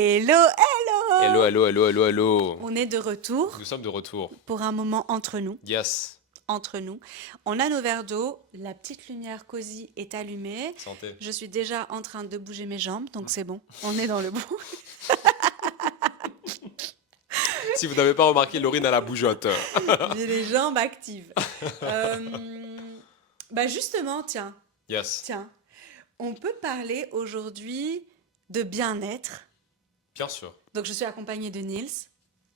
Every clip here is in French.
Hello, Hello, hello! hello, hello, hello, hello. On est de retour Nous sommes de retour. pour un moment entre nous. Yes. Entre nous. On a nos verres d'eau, la petite lumière cosy est allumée. Santé. Je suis déjà en train de bouger mes jambes, donc c'est bon. On est dans le bon. Si vous n'avez pas remarqué, Laurine a la bougeotte. J'ai les jambes actives. Justement, Yes. tiens, on peut parler aujourd'hui de bien-être. Bien sûr. Donc je suis accompagnée de Niels,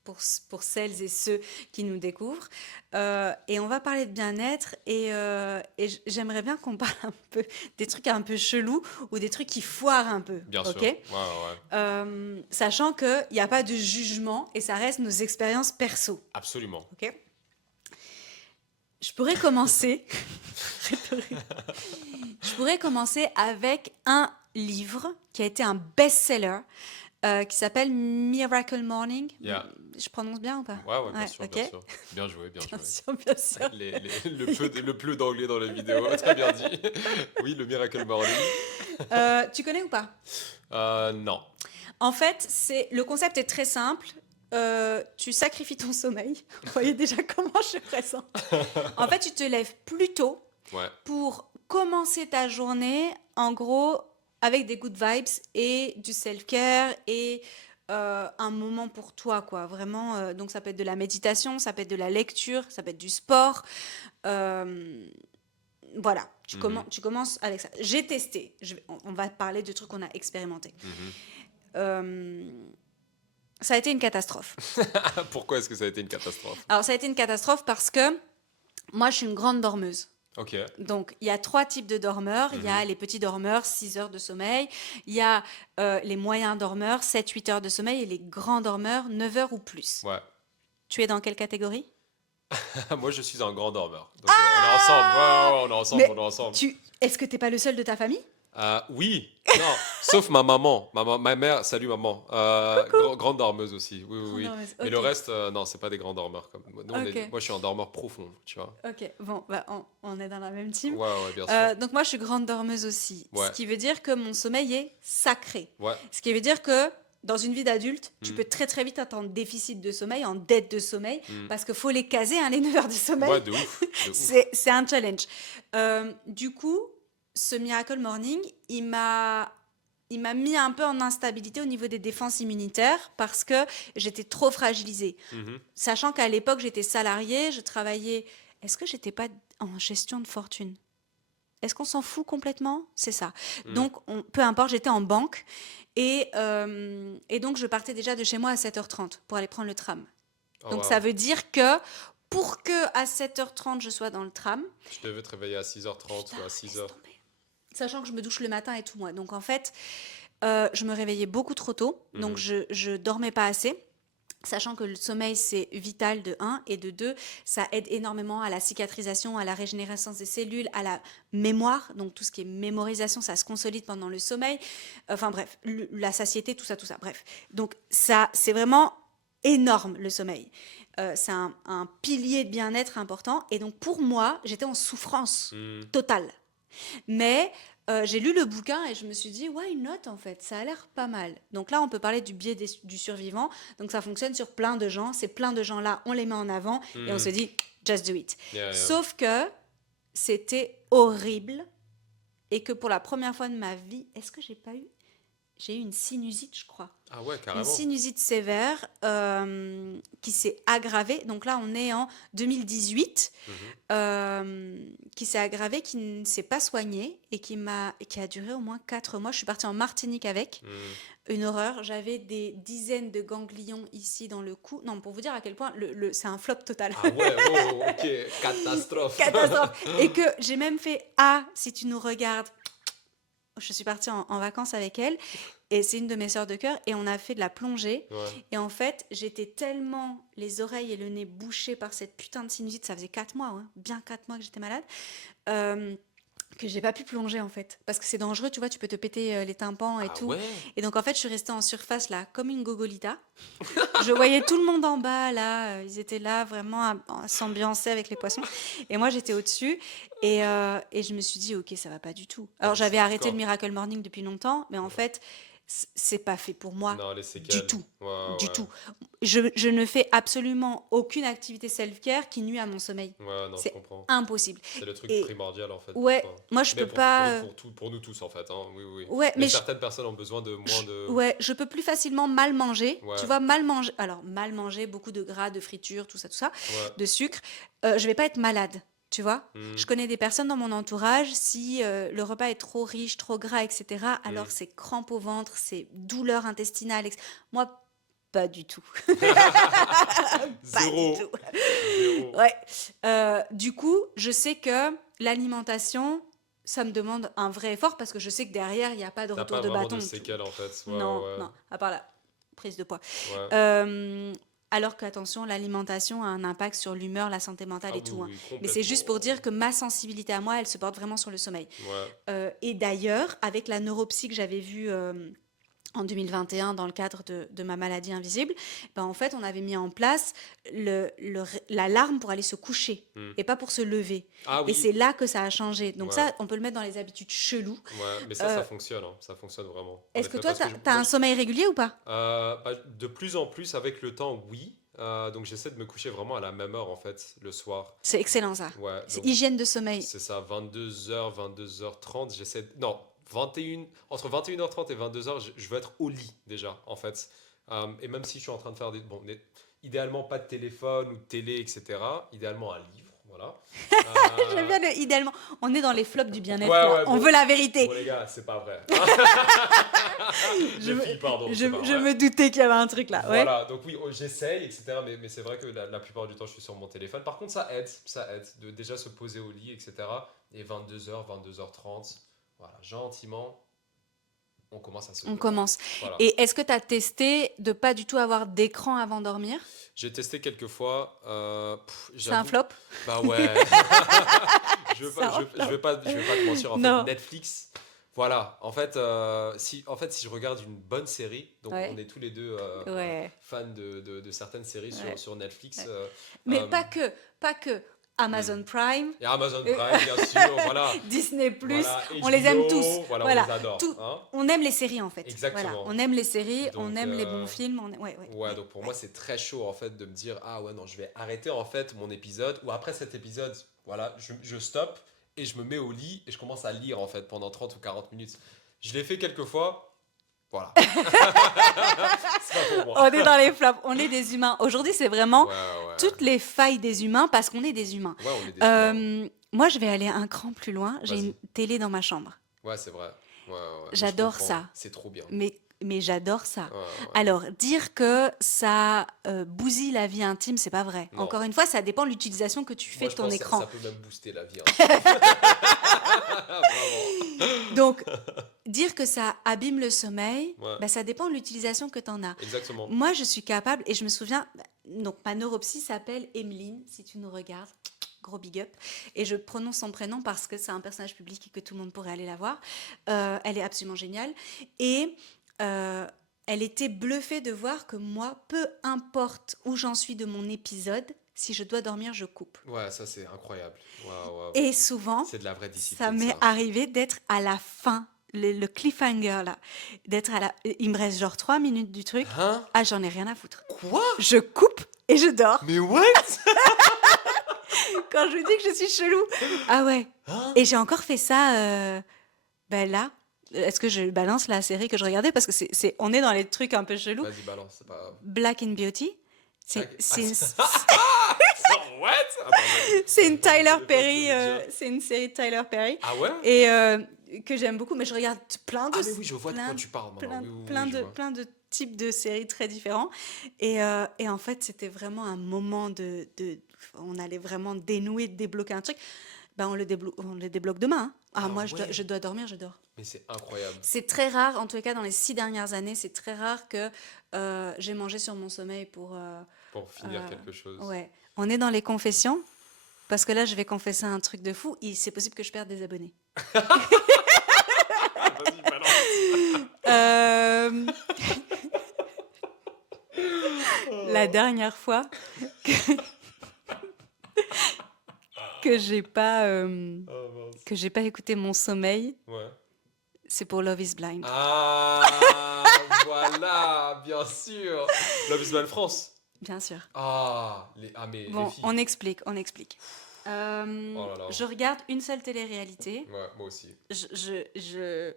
pour celles et ceux qui nous découvrent. Et on va parler de bien-être et j'aimerais bien qu'on parle un peu des trucs un peu chelous ou des trucs qui foirent un peu. Bien sûr. Ok. Ouais. Sachant qu'il n'y a pas de jugement et ça reste nos expériences perso. Absolument. Ok. Je pourrais commencer. Je pourrais commencer avec un livre qui a été un best-seller qui s'appelle Miracle Morning. Yeah. Je prononce bien ou pas? Ouais, bien sûr, ok. bien sûr. Bien joué, bien joué. Bien sûr. Le peu d'anglais dans la vidéo, très bien dit. Oui, le Miracle Morning. Tu connais ou pas? Non. En fait, le concept est très simple. Tu sacrifies ton sommeil. Vous voyez déjà comment je présente. En fait, tu te lèves plus tôt Ouais. pour commencer ta journée, en gros, avec des good vibes et du self-care et un moment pour toi, quoi. Vraiment, donc ça peut être de la méditation, ça peut être de la lecture, ça peut être du sport. Euh, voilà, tu commences avec ça. J'ai testé. On va parler de trucs qu'on a expérimentés. Euh, Ça a été une catastrophe. Pourquoi est-ce que ça a été une catastrophe? Alors, ça a été une catastrophe parce que moi, je suis une grande dormeuse. Ok. Donc, il y a 3 types de dormeurs. Il y a les petits dormeurs, 6 heures de sommeil. Il y a les moyens dormeurs, 7-8 heures de sommeil. Et les grands dormeurs, 9 heures ou plus. Ouais. Tu es dans quelle catégorie? Moi, je suis un grand dormeur. Donc, on est ensemble. Ouais, on est ensemble, Mais on est ensemble. Est-ce que tu n'es pas le seul de ta famille? Oui, non, sauf ma maman. Ma mère, salut maman. Grande dormeuse aussi, oui. Grande dormeuse, Mais le ok. reste, non, c'est pas des grands dormeurs. Nous, Ok. moi, je suis un dormeur profond, tu vois. Ok, bon, on est dans la même team. Ouais, bien sûr. Donc moi, je suis grande dormeuse aussi. Ouais. Ce qui veut dire que mon sommeil est sacré. Ouais. Ce qui veut dire que dans une vie d'adulte, tu peux très très vite être en déficit de sommeil, en dette de sommeil, parce qu'il faut les caser, les 9 heures de sommeil. Ouais, de ouf. C'est un challenge. Du coup, ce Miracle Morning, il m'a mis un peu en instabilité au niveau des défenses immunitaires parce que j'étais trop fragilisée. Sachant qu'à l'époque, j'étais salariée, je travaillais. Est-ce que j'étais pas en gestion de fortune? Est-ce qu'on s'en fout complètement? C'est ça. Donc, peu importe, j'étais en banque et donc je partais déjà de chez moi à 7h30 pour aller prendre le tram. Donc, ça veut dire que pour que à 7h30 je sois dans le tram, Je devais te réveiller à 6h30 putain, ou à laisse 6h. tomber. Sachant que je me douche le matin et tout, moi. Donc, en fait, je me réveillais beaucoup trop tôt. Donc, je dormais pas assez. Sachant que le sommeil, c'est vital de 1 et de 2, ça aide énormément à la cicatrisation, à la régénérescence des cellules, à la mémoire. Donc, tout ce qui est mémorisation, ça se consolide pendant le sommeil. Enfin, bref, la satiété, tout ça. Bref. Donc, ça, c'est vraiment énorme, le sommeil. C'est un pilier de bien-être important. Et donc, pour moi, j'étais en souffrance totale. Mais j'ai lu le bouquin et je me suis dit, why not en fait, ça a l'air pas mal. Donc là, on peut parler du biais du survivant. Donc ça fonctionne sur plein de gens. Ces plein de gens-là, on les met en avant et on se dit, just do it. Yeah. Sauf que c'était horrible et que pour la première fois de ma vie, est-ce que j'ai eu une sinusite, je crois. Ah ouais, Une carrément. sinusite sévère qui s'est aggravée. Donc là, on est en 2018, qui s'est aggravée, qui ne s'est pas soignée et qui a duré au moins 4 mois. Je suis partie en Martinique avec. Une horreur. J'avais des dizaines de ganglions ici dans le cou. Non, pour vous dire à quel point c'est un flop total. Ah ouais, ok, catastrophe. Catastrophe. Et que j'ai même fait, si tu nous regardes, je suis partie en vacances avec elle et c'est une de mes sœurs de cœur et on a fait de la plongée. Ouais. Et en fait, j'étais tellement les oreilles et le nez bouchés par cette putain de sinusite, ça faisait 4 mois, bien 4 mois que j'étais malade, que j'ai pas pu plonger en fait. Parce que c'est dangereux, tu vois, tu peux te péter les tympans et tout. Ouais. Et donc en fait, je suis restée en surface là, comme une gogolita. Je voyais tout le monde en bas là, ils étaient là vraiment à s'ambiancer avec les poissons. Et moi j'étais au-dessus et je me suis dit, ok, ça va pas du tout. Alors j'avais arrêté le Miracle Morning depuis longtemps, mais en fait, c'est pas fait pour moi Non, les du séquelles. tout. Ouais, Du ouais. tout. Je ne fais absolument aucune activité self-care qui nuit à mon sommeil. Ouais, non, je C'est comprends. impossible. C'est le truc Et primordial en fait pour ouais, toi. moi je Mais peux pas. pour nous tous en fait, hein. Oui, oui, oui. Ouais, Mais mais certaines personnes ont besoin de moins de. ouais, je peux plus facilement mal manger. Tu Ouais, vois, mal manger. Alors, mal manger, beaucoup de gras, de friture, tout ça, ouais. de sucre. Je vais pas être malade. Tu vois, Hmm, je connais des personnes dans mon entourage, si le repas est trop riche, trop gras, etc., alors hmm. c'est crampes au ventre, c'est douleur intestinale. Moi, pas du tout. Pas du Zéro. tout. Zéro. Ouais. Du coup, je sais que l'alimentation, ça me demande un vrai effort parce que je sais que derrière, il n'y a pas de T'as retour pas de vraiment de bâton. séquelles en fait. Ouais, Non, ouais, non, à part la prise de poids. ouais. Euh, alors qu'attention, l'alimentation a un impact sur l'humeur, la santé mentale Ah et oui, tout, hein. oui, Mais c'est juste pour complètement. dire que ma sensibilité à moi, elle se porte vraiment sur le sommeil. Ouais. Et d'ailleurs, avec la neuropsy que j'avais vue en 2021 dans le cadre de ma maladie invisible, ben en fait, on avait mis en place l'alarme pour aller se coucher Hmm. et pas pour se lever. Ah Et c'est oui. là que ça a changé. Donc Ouais. ça, on peut le mettre dans les habitudes cheloues. Ouais. Mais ça Euh, fonctionne, hein. Ça fonctionne vraiment. En Est-ce que effet, toi, parce que t'as un sommeil régulier ou pas? bah, de plus en plus avec le temps, oui. Donc j'essaie de me coucher vraiment à la même heure en fait, le soir. C'est excellent ça. Ouais, C'est donc hygiène de sommeil. c'est ça, 22h, 22h30, j'essaie... Non, 21... entre 21h30 et 22h, je veux être au lit déjà, en fait. Et même si je suis en train de faire des... Bon, idéalement pas de téléphone ou de télé, etc. Idéalement un livre, voilà. J'aime Euh, bien le idéalement. On est dans les flops du bien-être Ouais, là. ouais, On bon. veut la Bon vérité. les gars, c'est pas vrai. Je Les me, filles, pardon, c'est pas je vrai. me doutais qu'il y avait un truc là. Ouais. Voilà, donc oui, j'essaye, etc. Mais c'est vrai que la plupart du temps, je suis sur mon téléphone. Par contre, ça aide de déjà se poser au lit, etc. Et 22h, 22h30, voilà, gentiment, on commence à se On détendre. commence. Voilà. Et est-ce que tu as testé de pas du tout avoir d'écran avant de dormir? J'ai testé quelques fois, C'est un j'avoue, flop? bah ouais. C'est un flop. Je vais pas te mentir, en fait, Non. Netflix, voilà, en fait, si je regarde une bonne série, donc on Ouais. est tous les deux Ouais. fans de certaines séries Ouais. sur Netflix. Ouais. Mais Euh, pas que hmm. Amazon Prime, Et Amazon euh, Prime, bien sûr, voilà. Disney+, Voilà, on les aime tous. HBO, voilà, on Voilà. les adore. Tout, Hein. on aime les séries en fait. Voilà. Exactement. On aime les séries, on Donc, aime les bons films. Ouais, ouais, ouais, ouais, donc pour moi, ouais. c'est très chaud en fait de me dire, ah ouais, non, je vais arrêter en fait mon épisode, ou après cet épisode, voilà, je stoppe et je me mets au lit et je commence à lire en fait pendant 30 ou 40 minutes. Je l'ai fait quelques fois, voilà. C'est pas pour moi. On est dans les flops, on est des humains. Aujourd'hui, c'est vraiment Ouais, ouais. toutes les failles des humains parce qu'on est des humains. Ouais, on est des humains. Moi, je vais aller un cran plus loin. J'ai une Vas-y. télé dans ma chambre. Ouais, c'est vrai. Ouais, ouais, ouais. Mais je J'adore comprends. ça. C'est trop bien. Mais j'adore ça. Ouais, ouais. Alors, dire que ça bousille la vie intime, c'est pas vrai. Non. Encore une fois, ça dépend de l'utilisation que tu fais Moi, de je ton pense que ça écran. peut même booster la vie intime. Vraiment. Donc, dire que ça abîme le sommeil, Ouais, bah, ça dépend de l'utilisation que tu en as. exactement. Moi, je suis capable, et je me souviens, donc ma neuropsy s'appelle Emeline, si tu nous regardes, gros big up. Et je prononce son prénom parce que c'est un personnage public et que tout le monde pourrait aller la voir. Elle est absolument géniale. Et elle était bluffée de voir que moi, peu importe où j'en suis de mon épisode, si je dois dormir, je coupe. Ouais, ça c'est incroyable. Waouh, waouh. Et souvent, C'est de la vraie ça discipline, m'est ça. arrivé d'être à la fin, le cliffhanger là, d'être à la... Il me reste genre 3 minutes du truc. Hein? Ah, j'en ai rien à foutre. Quoi? Je coupe et je dors. Mais what? Quand je vous dis que je suis chelou. Ah ouais. Hein? Et j'ai encore fait ça ben là. Est-ce que je balance la série que je regardais? Parce que on est dans les trucs un peu chelous. Vas-y, balance, c'est pas grave. Black in Beauty. Tac. C'est une, What? Attends, c'est une Tyler téléphone, Perry. je veux dire. C'est une série de Tyler Perry. Ah ouais? Et que j'aime beaucoup. Mais je regarde plein de... Ah mais oui, je vois de quoi plein, tu parles maintenant. plein, Oui, oui, oui, plein je de, vois. plein de types de séries très différents. Et en fait, c'était vraiment un moment on allait vraiment dénouer, débloquer un truc. Ben, on le débloque demain. Hein. Ah, Ah moi, ouais. je dois dormir, je dors. Mais c'est incroyable. C'est très rare, en tout cas dans les 6 dernières années, c'est très rare que j'ai mangé sur mon sommeil pour... Pour finir euh, quelque chose. ouais. On est dans les confessions, parce que là, je vais confesser un truc de fou. C'est possible que je perde des abonnés. Vas-y, balance. Euh, La dernière fois que j'ai pas Oh mince. que j'ai pas écouté mon sommeil, Ouais. c'est pour Love is Blind. Ah, Voilà, bien sûr. Love is Blind France. Bien sûr. Mais Bon, les filles. on explique. Oh là là. Je regarde une seule télé-réalité. Ouais, moi aussi. Je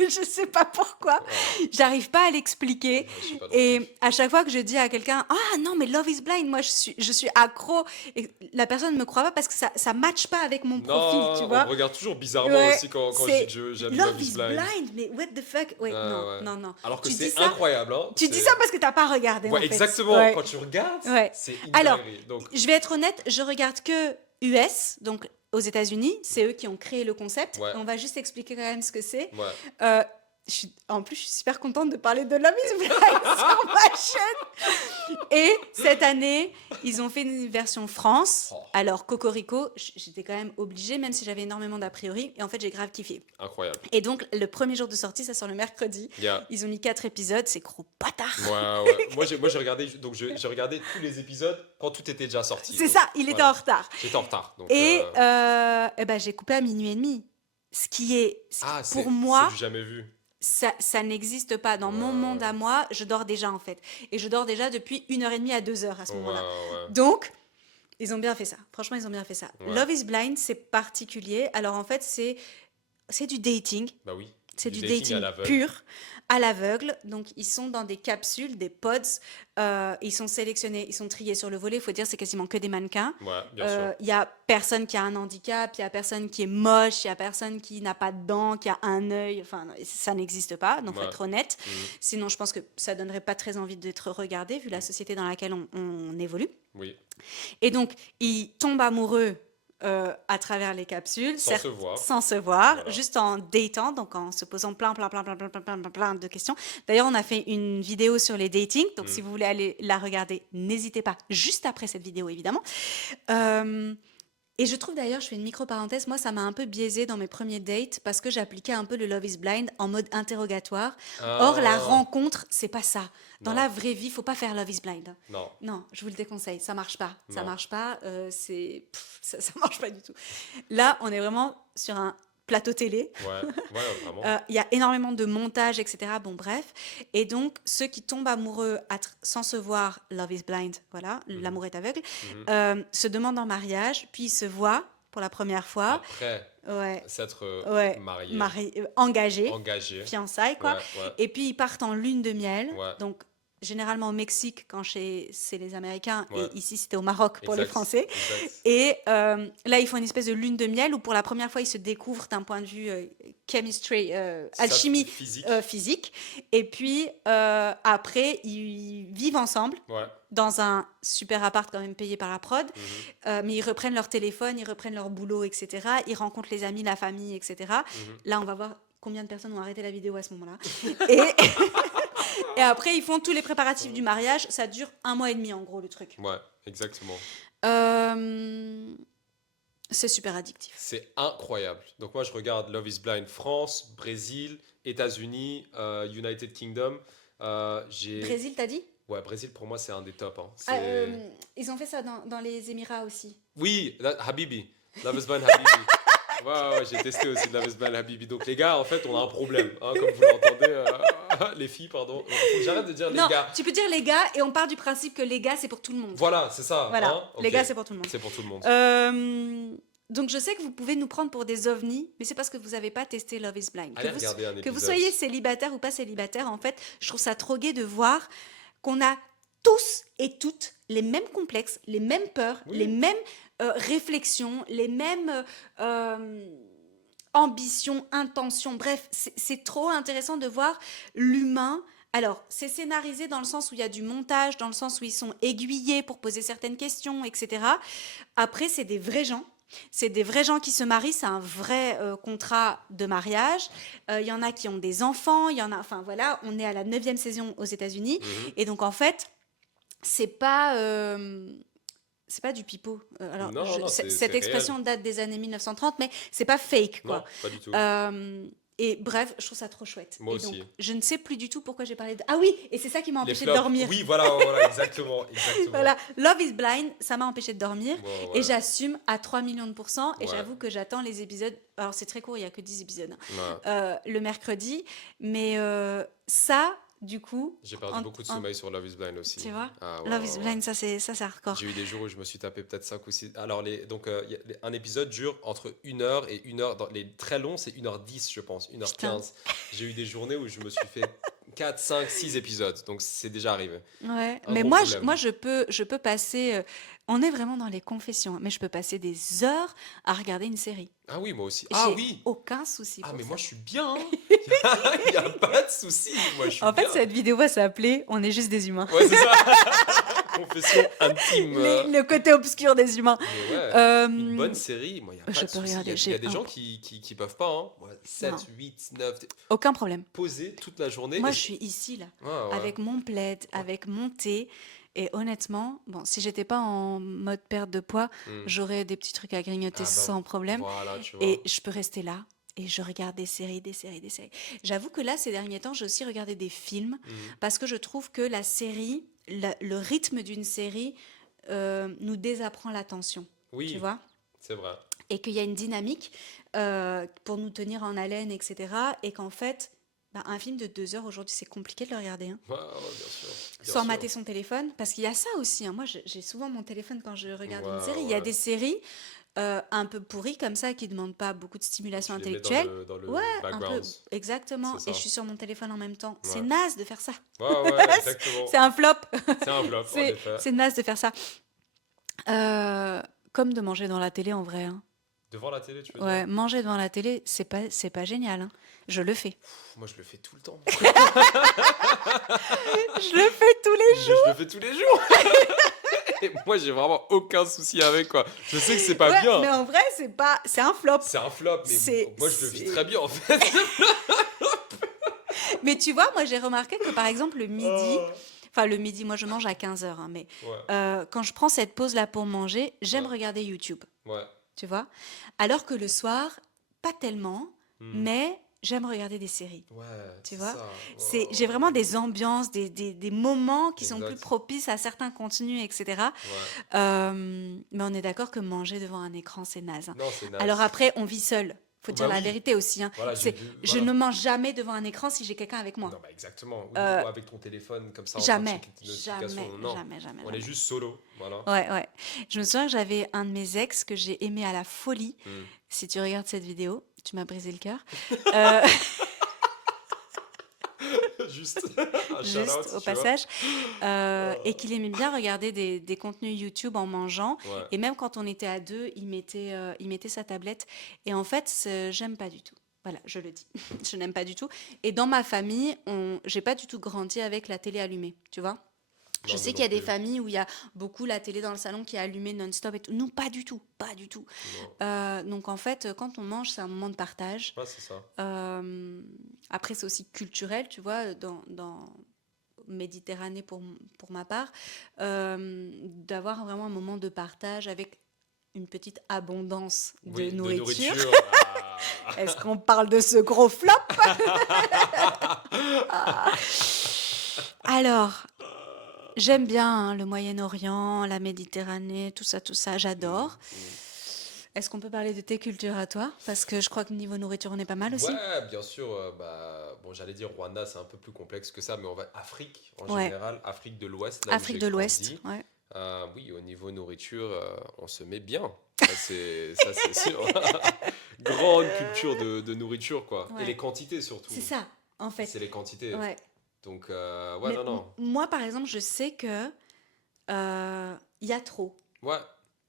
je sais pas pourquoi. Ouais, J'arrive pas à l'expliquer. je sais pas non plus. Et à chaque fois que je dis à quelqu'un, ah non, mais Love is Blind, moi je suis accro. Et la personne ne me croit pas parce que ça matche pas avec mon profil, tu Non, on vois. me regarde toujours bizarrement Ouais, aussi quand je dis c'est que j'aime Love is Blind, mais what the fuck? Ouais, Ouais. non. Alors que Tu dis c'est ça, incroyable, hein. tu dis ça parce que t'as pas regardé, Ouais, en fait. exactement. Ouais. Quand tu regardes, Ouais. c'est une Alors, dinguerie. Donc, je vais être honnête, je regarde que US, donc aux États-Unis. C'est eux qui ont créé le concept. Ouais. On va juste expliquer quand même ce que c'est. ouais. En plus, je suis super contente de parler de Love is Blind sur ma chaîne. Et cette année, ils ont fait une version France. Oh. Alors, Cocorico, j'étais quand même obligée, même si j'avais énormément d'a priori. Et en fait, j'ai grave kiffé. Incroyable. Et donc, le premier jour de sortie, ça sort le mercredi. Yeah. Ils ont mis 4 épisodes, c'est gros bâtard. Ouais. Moi, j'ai regardé, donc j'ai regardé tous les épisodes quand tout était déjà sorti. C'est donc, ça, il était voilà. en retard. J'étais en retard. Donc, Et j'ai coupé à minuit et demi. Ce qui pour moi, c'est du jamais vu. ça n'existe pas. Dans mon monde à moi, je dors déjà en fait. Et je dors déjà depuis 1h30 à 2h à ce moment-là. Ouais. Donc, ils ont bien fait ça. Franchement, ils ont bien fait ça. Ouais. Love is Blind, c'est particulier. Alors en fait, c'est du dating. Bah oui. C'est du à dating l'aveugle. pur, à l'aveugle. Donc, ils sont dans des capsules, des pods. Ils sont sélectionnés, ils sont triés sur le volet. Il faut dire, c'est quasiment que des mannequins. Ouais, bien sûr. Il y a personne qui a un handicap, il y a personne qui est moche, il y a personne qui n'a pas de dents, qui a un œil. Enfin, non, ça n'existe pas. Donc, faut Ouais. être honnête. Mhm. Sinon, je pense que ça donnerait pas très envie d'être regardé, vu la société dans laquelle on évolue. Oui. Et donc, ils tombent amoureux à travers les capsules, Sans se voir. sans se voir, Voilà. juste en datant, donc en se posant plein de questions. D'ailleurs, on a fait une vidéo sur les datings, donc si vous voulez aller la regarder, n'hésitez pas, juste après cette vidéo, évidemment. Et je trouve d'ailleurs, je fais une micro-parenthèse, moi ça m'a un peu biaisé dans mes premiers dates parce que j'appliquais un peu le Love is Blind en mode interrogatoire. Or, la rencontre, c'est pas ça. Dans Non. la vraie vie, faut pas faire Love is Blind. Non. Non, je vous le déconseille, ça marche pas. Ça Non. marche pas, ça marche pas du tout. Là, on est vraiment sur un plateau télé. Ouais, vraiment. Il y a énormément de montage, etc. Bon, bref. Et donc, ceux qui tombent amoureux sans se voir, Love is Blind, voilà, l'amour est aveugle, se demandent en mariage, puis ils se voient pour la première fois. Après, Ouais, s'être mariés, engagés, engagé. fiançailles, quoi. Ouais. Et puis ils partent en lune de miel. Ouais. Donc, généralement au Mexique, quand c'est les Américains, Ouais. et ici c'était au Maroc pour les Exact, Français. exact. Et là, ils font une espèce de lune de miel où pour la première fois, ils se découvrent d'un point de vue chemistry, Ça, alchimie physique. physique. Et puis après, ils vivent ensemble Ouais. dans un super appart quand même payé par la prod. Mhm. Mais ils reprennent leur téléphone, ils reprennent leur boulot, etc. Ils rencontrent les amis, la famille, etc. Là, on va voir combien de personnes ont arrêté la vidéo à ce moment-là. Et... Et après, ils font tous les préparatifs du mariage. Ça dure 1 mois et demi, en gros, le truc. Ouais, exactement. C'est super addictif. C'est incroyable. Donc moi, je regarde Love is Blind France, Brésil, États-Unis, United Kingdom. Brésil, t'as dit? Ouais, Brésil, pour moi, c'est un des tops. Hein. Ils ont fait ça dans les Émirats aussi. Oui, Habibi. Love is Blind Habibi. Ouais, j'ai testé aussi Love is Blind Habibi. Donc les gars, en fait, on a un problème. Hein, comme vous l'entendez. Les filles, pardon. Faut que j'arrête de dire les gars. Tu peux dire les gars et on part du principe que les gars, c'est pour tout le monde. Voilà, c'est ça. Voilà, Hein, les ok. gars, c'est pour tout le monde. C'est pour tout le monde. Donc je sais que vous pouvez nous prendre pour des ovnis, mais c'est parce que vous n'avez pas testé Love is Blind. Allez regarder un Que vous épisode. soyez célibataire ou pas célibataire, en fait, je trouve ça trop gai de voir qu'on a tous et toutes les mêmes complexes, les mêmes peurs, Oui. les mêmes réflexions, les mêmes ambitions, intentions. Bref, c'est trop intéressant de voir l'humain. Alors, c'est scénarisé dans le sens où il y a du montage, dans le sens où ils sont aiguillés pour poser certaines questions, etc. Après, c'est des vrais gens. C'est des vrais gens qui se marient, c'est un vrai contrat de mariage. Il y en a qui ont des enfants, il y en a... Enfin, voilà, on est à la 9e saison aux États-Unis. Et donc, en fait, c'est pas du pipeau. Alors, Non, cette c'est expression date des années 1930, mais c'est pas fake, quoi. Non, pas du tout. Et bref, je trouve ça trop chouette. Moi et aussi. donc, je ne sais plus du tout pourquoi j'ai parlé de... Ah oui, et c'est ça qui m'a Les empêché de flops. dormir. Oui, voilà, exactement. Voilà, Love is Blind, ça m'a empêché de dormir. Ouais. Et j'assume à 3 millions de %. Et Ouais. j'avoue que j'attends les épisodes. Alors, c'est très court, il n'y a que 10 épisodes. Ouais. Le mercredi. Mais ça, du coup, J'ai perdu en- beaucoup de en- sommeil sur Love is Blind aussi. tu vois, Ah ouais, Love ouais, is ouais. Blind, ça c'est hardcore. J'ai eu des jours où je me suis tapé peut-être 5 ou 6. Alors, donc, un épisode dure entre 1 heure et 1 heure. Les très longs, c'est 1h10, je pense, Putain. 1h15. J'ai eu des journées où je me suis fait 4, 5, 6 épisodes. Donc, c'est déjà arrivé. Ouais, Un mais gros moi, problème. je peux passer. On est vraiment dans les confessions, hein, mais je peux passer des heures à regarder une série. Ah oui, moi aussi. Ah J'ai oui! aucun souci Ah, pour mais ça. moi, je suis bien, hein. Il n'y a pas de souci. Moi, je suis En fait, bien. cette vidéo va s'appeler On est juste des humains. Ouais, c'est ça. Confession intime. Le côté obscur des humains. Mais ouais, une Euh, bonne série, moi, il n'y a pas je de peux souci. regarder. Il y a des gens qui peuvent pas, hein. Moi, 7, Non. 8, 9, Aucun problème. poser toute la journée. Moi, et je suis ici, là, Ouais, ouais. avec mon plaid, avec mon thé. Et honnêtement, bon, si j'étais pas en mode perte de poids, Hmm. j'aurais des petits trucs à grignoter Ah bah, sans problème. voilà, tu vois. Et je peux rester là et je regarde des séries, des séries, des séries. J'avoue que là, ces derniers temps, j'ai aussi regardé des films Hmm. parce que je trouve que la série, le rythme d'une série nous désapprend l'attention. Oui, Tu vois? c'est vrai. Et qu'il y a une dynamique pour nous tenir en haleine, etc. Et qu'en fait, bah, un film de 2 heures aujourd'hui, c'est compliqué de le regarder, hein, Ouais, ouais, bien sûr. Bien sans sûr. mater son téléphone. Parce qu'il y a ça aussi, hein. Moi, j'ai souvent mon téléphone quand je regarde une Ouais, série. Il y a ouais. des séries un peu pourries comme ça qui ne demandent pas beaucoup de stimulation Tu les mets intellectuelle. dans le Ouais, un peu, background. exactement. C'est Et je ça. suis sur mon téléphone en même temps. C'est Ouais. naze de faire ça. Ouais, ouais, exactement. C'est un flop. C'est un flop, en effet. C'est naze de faire ça. Comme de manger dans la télé en vrai, hein. Devant la télé, tu veux Ouais, dire? manger devant la télé, c'est pas génial, hein. Je le fais. Pff, moi, je le fais tout le temps. Je le fais tous les jours. Je le fais tous les jours. Et moi, j'ai vraiment aucun souci avec, quoi. Je sais que c'est pas Ouais, bien. mais en vrai, c'est un flop. C'est un flop, mais moi, je le vis très bien, en fait. Mais tu vois, moi j'ai remarqué que par exemple le midi, Oh. enfin le midi, moi je mange à 15 heures, mais Ouais, quand je prends cette pause là pour manger, j'aime Ouais. regarder YouTube, ouais. tu vois. Alors que le soir, pas tellement, Hmm. mais j'aime regarder des séries. Ouais, Tu c'est vois, ça. j'ai vraiment des ambiances, des moments qui sont plus Exact. propices à certains contenus, etc. Ouais. Mais on est d'accord que manger devant un écran, c'est naze, hein. Non, c'est naze. Alors après, on vit seul. Faut Oh, dire bah la oui. vérité aussi, hein. Voilà, Je voilà. ne mange jamais devant un écran si j'ai quelqu'un avec moi. Non, bah exactement. Ou Euh, avec ton téléphone, comme ça, en train de Jamais, checker tes notifications. jamais, Non, jamais, jamais, on est jamais. juste solo. Voilà. Ouais, ouais. Je me souviens que j'avais un de mes ex que j'ai aimé à la folie. Hmm. Si tu regardes cette vidéo, tu m'as brisé le cœur. Euh, Juste un juste shout-out, au tu passage. Et qu'il aimait bien regarder des contenus YouTube en mangeant. vois. Ouais. Et même quand on était à deux, il mettait sa tablette. Et en fait, j'aime pas du tout. Voilà, je le dis. Je n'aime pas du tout. Et dans ma famille, j'ai pas du tout grandi avec la télé allumée, tu vois. Je Non, sais nous qu'il y a non des plus. familles où il y a beaucoup la télé dans le salon qui est allumée non-stop et tout. Nous, pas du tout, pas du tout. Non. Donc en fait, quand on mange, c'est un moment de partage. Ouais, c'est ça. Après, c'est aussi culturel, tu vois, dans Méditerranée pour ma part, d'avoir vraiment un moment de partage avec une petite abondance de Oui, nourriture. Ah. Est-ce qu'on parle de ce gros flop? Alors, j'aime bien hein, le Moyen-Orient, la Méditerranée, tout ça, j'adore. Est-ce qu'on peut parler de tes cultures à toi? Parce que je crois que niveau nourriture, on est pas mal aussi. Ouais, bien sûr. Bon, j'allais dire Rwanda, c'est un peu plus complexe que ça, mais on va Afrique en Ouais. général, Afrique de l'Ouest, là où Afrique j'ai de l'Ouest, grandi. ouais. Oui, au niveau nourriture, on se met bien. Ça, c'est sûr. Grande culture de nourriture, quoi. Ouais. Et les quantités surtout. C'est ça, en fait. C'est les quantités. Ouais. Donc, ouais, Mais non. moi, par exemple, je sais que il y a trop. Ouais,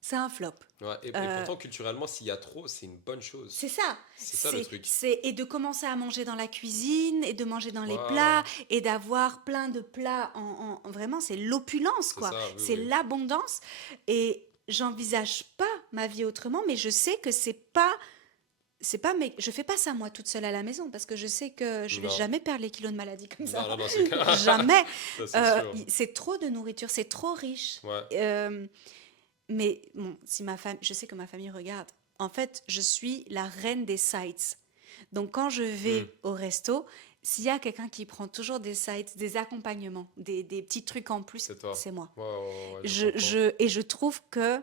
C'est un flop. ouais. Et pourtant, culturellement, s'il y a trop, c'est une bonne chose. C'est ça. C'est ça le truc. Et de commencer à manger dans la cuisine, et de manger dans les Voilà. plats, et d'avoir plein de plats vraiment, c'est l'opulence, C'est quoi. ça, oui, C'est oui. l'abondance. Et j'envisage pas ma vie autrement, mais je sais que c'est pas je fais pas ça moi toute seule à la maison parce que je sais que je vais Non. jamais perdre les kilos de maladie comme ça. Non, c'est clair. Jamais. Ça, c'est sûr. C'est trop de nourriture, c'est trop riche. Ouais. Mais bon, si je sais que ma famille regarde. En fait, je suis la reine des sides. Donc quand je vais au resto, s'il y a quelqu'un qui prend toujours des sides, des accompagnements, des petits trucs en plus, C'est toi. c'est moi. Ouais, Je trouve que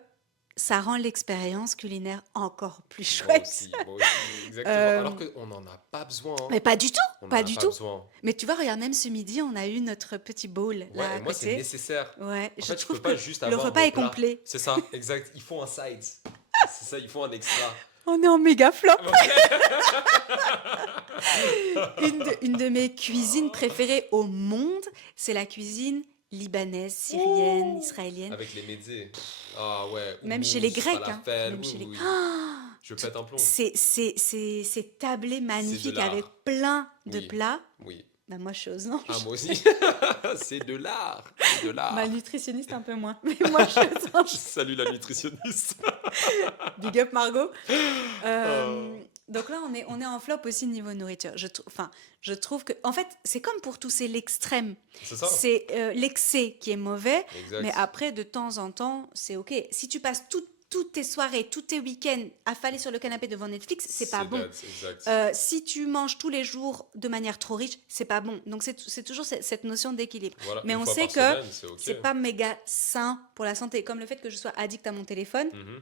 ça rend l'expérience culinaire encore plus Moi chouette. aussi, moi aussi, exactement. Alors Euh, qu'on n'en a pas besoin, hein. mais pas du tout, On n'en pas a du pas tout. besoin. Mais tu vois, regarde, même ce midi, on a eu notre petit bowl là Ouais, et à moi, c'est côté. nécessaire. Ouais, En je fait, je trouve peux que pas juste le avoir repas mon est plat. complet. C'est ça, exact. Il faut un side. C'est ça, il faut un extra. On est en méga flop. Ouais. Une de mes cuisines préférées au monde, c'est la cuisine libanaise, syrienne, Ouh. israélienne. Avec les médzés. Ah ouais, Même chez les houmous, Grecs, hein. falafel, Même oui, chez oui, les... oui. Ah, Je tout- pète un plomb. c'est tablé C'est de magnifique avec l'art. plein de Oui, plats. oui. Bah moi, je suis aux Ah, anges. moi aussi. C'est de l'art. C'est de Ma l'art. nutritionniste, un peu moins. Mais moi, je suis aux Je anges. salue la nutritionniste. Big up, Margot. Oh. Donc là, on est en flop aussi niveau nourriture. Enfin, je trouve que, en fait, c'est comme pour tout, c'est l'extrême. C'est ça? C'est l'excès qui est mauvais, mais Exact. après, de temps en temps, c'est OK. Si tu passes toutes tes soirées, tous tes week-ends affalés sur le canapé devant Netflix, c'est pas C'est bon. dead, c'est exact. Si tu manges tous les jours de manière trop riche, c'est pas bon. Donc c'est toujours cette notion d'équilibre. Voilà, Mais une on fois sait par que semaine, c'est ok. c'est pas méga sain pour la santé. Comme le fait que je sois addict à mon téléphone, Mhm,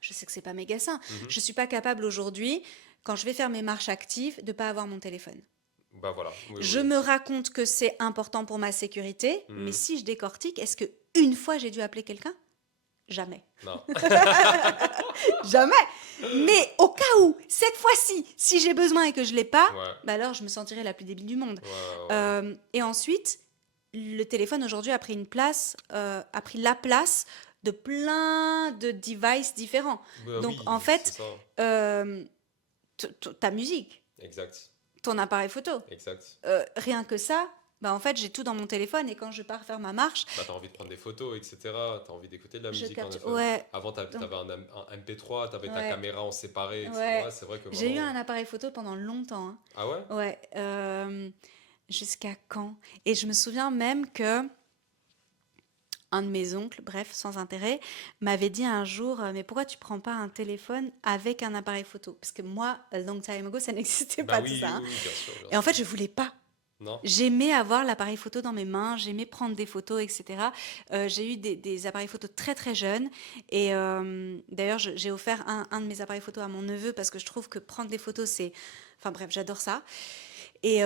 je sais que c'est pas méga sain. mhm. Je suis pas capable aujourd'hui, quand je vais faire mes marches actives, de pas avoir mon téléphone. Bah voilà, oui, Je oui. me raconte que c'est important pour ma sécurité, mais Mhm. si je décortique, est-ce que une fois j'ai dû appeler quelqu'un? Jamais. Non. Jamais. Mais au cas où, cette fois-ci, si j'ai besoin et que je l'ai pas, Ouais, bah alors je me sentirai la plus débile du monde. ouais, ouais. Et ensuite, le téléphone aujourd'hui a pris a pris la place de plein de devices différents. Bah Donc en oui, c'est fait, ça. euh, ta musique, Exact, ton appareil photo, exact. rien que ça, bah en fait j'ai tout dans mon téléphone et quand je pars faire ma marche, Bah t'as envie de prendre des photos, etc. T'as envie d'écouter de la je musique en capture. effet. Ouais, Avant donc t'avais un MP3, t'avais ta ouais, caméra en séparé, etc. ouais. Ouais, c'est vrai que J'ai eu maintenant. un appareil photo pendant longtemps, hein. Ah ouais? Ouais. Jusqu'à quand? Et je me souviens même que un de mes oncles, bref, sans intérêt, m'avait dit un jour, mais pourquoi tu prends pas un téléphone avec un appareil photo? Parce que moi, a long time ago, ça n'existait Bah pas tout oui, ça, oui, hein. oui, bien sûr, bien Et en fait, sûr. je voulais pas. Non? J'aimais avoir l'appareil photo dans mes mains, j'aimais prendre des photos, etc. J'ai eu des appareils photo très très jeunes. Et d'ailleurs, j'ai offert un de mes appareils photo à mon neveu parce que je trouve que prendre des photos, c'est... Enfin bref, j'adore ça. Et,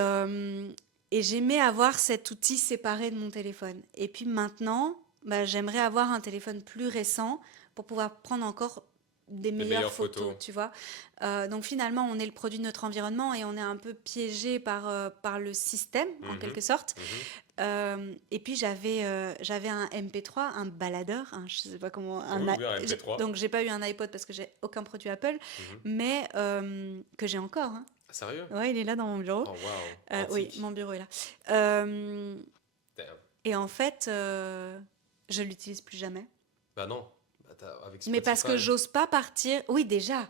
j'aimais avoir cet outil séparé de mon téléphone. Et puis maintenant, bah, j'aimerais avoir un téléphone plus récent pour pouvoir prendre encore des Les meilleures meilleures photos, photos. tu vois. Donc finalement, on est le produit de notre environnement et on est un peu piégé par le système, en Mhm, quelque sorte. mhm. Et puis j'avais un MP3, un baladeur, je sais pas comment, Oui, oui, un MP3. donc j'ai pas eu un iPod parce que j'ai aucun produit Apple, Mhm. mais que j'ai encore, hein. Sérieux? Ouais, il est là dans mon bureau. Oh waouh, Oui, antique. mon bureau est là. Euh, Damn. et en fait, je l'utilise plus jamais. Bah non, bah, avec Mais parce que Spotify. j'ose pas partir. Oui, déjà.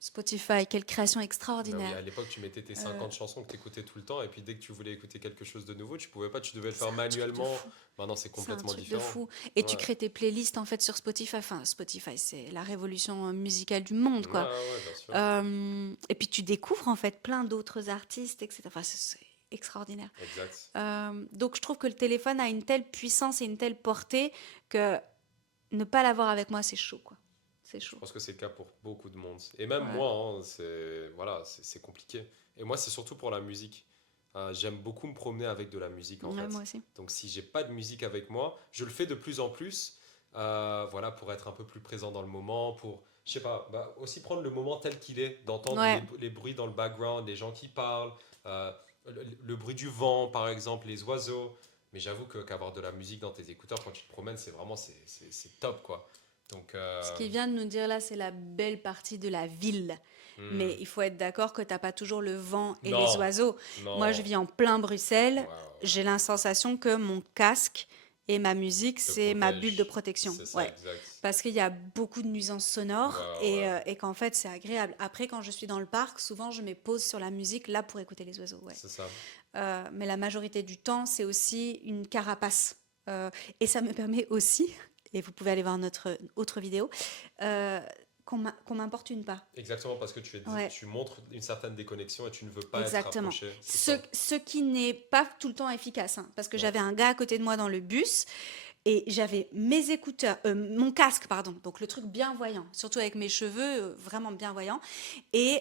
Spotify, quelle création Bah oui, extraordinaire. à l'époque, tu mettais tes Euh, 50 chansons que tu écoutais tout le temps, et puis dès que tu voulais écouter quelque chose de nouveau, tu pouvais pas, tu devais le c'est faire un truc de manuellement. fou. Maintenant, c'est C'est un complètement truc de différent. fou. Et tu Ouais, crées tes playlists en fait sur Spotify. Enfin, Spotify, c'est la révolution musicale du monde, ouais, quoi. ouais, bien sûr. Et puis tu découvres en fait plein d'autres artistes, etc. Enfin, c'est extraordinaire. Exact. Donc je trouve que le téléphone a une telle puissance et une telle portée que ne pas l'avoir avec moi, c'est chaud, quoi. C'est Je chaud. pense que c'est le cas pour beaucoup de monde. Et même Ouais. moi, hein, c'est voilà, c'est compliqué. Et moi, c'est surtout pour la musique. J'aime beaucoup me promener avec de la musique en Ouais, fait. moi aussi. Donc si j'ai pas de musique avec moi, je le fais de plus en plus, voilà, pour être un peu plus présent dans le moment, pour, je sais pas, bah, aussi prendre le moment tel qu'il est, d'entendre Ouais. les bruits dans le background, les gens qui parlent, euh, le bruit du vent par exemple, les oiseaux. Mais j'avoue que qu'avoir de la musique dans tes écouteurs quand tu te promènes, c'est vraiment c'est top quoi. Donc Ce qu'il vient de nous dire là, c'est la belle partie de la ville. hmm, Mais il faut être d'accord que t'as pas toujours le vent et les non, oiseaux. Moi, je non, vis en plein Bruxelles. ouais, ouais. J'ai la sensation que mon casque et ma musique, Te c'est ma bulle de protège. protection. C'est ça, Ouais. exact. Parce qu'il y a beaucoup de nuisances Ouais, sonores ouais. et qu'en fait, c'est agréable. Après, quand je suis dans le parc, souvent, je me pose sur la musique là pour écouter les oiseaux. Ouais. C'est ça. Mais la majorité du temps, c'est aussi une carapace. Et ça me permet aussi, et vous pouvez aller voir notre autre vidéo, euh, qu'on m'importune pas. Exactement, parce que Ouais, tu montres une certaine déconnexion et tu ne veux pas être exactement. rapproché. C'est ça. Ce qui n'est pas tout le temps efficace, hein, parce que Non. j'avais un gars à côté de moi dans le bus Et j'avais mes écouteurs, mon casque, pardon, donc le truc bien voyant, surtout avec mes cheveux vraiment bien voyants. Et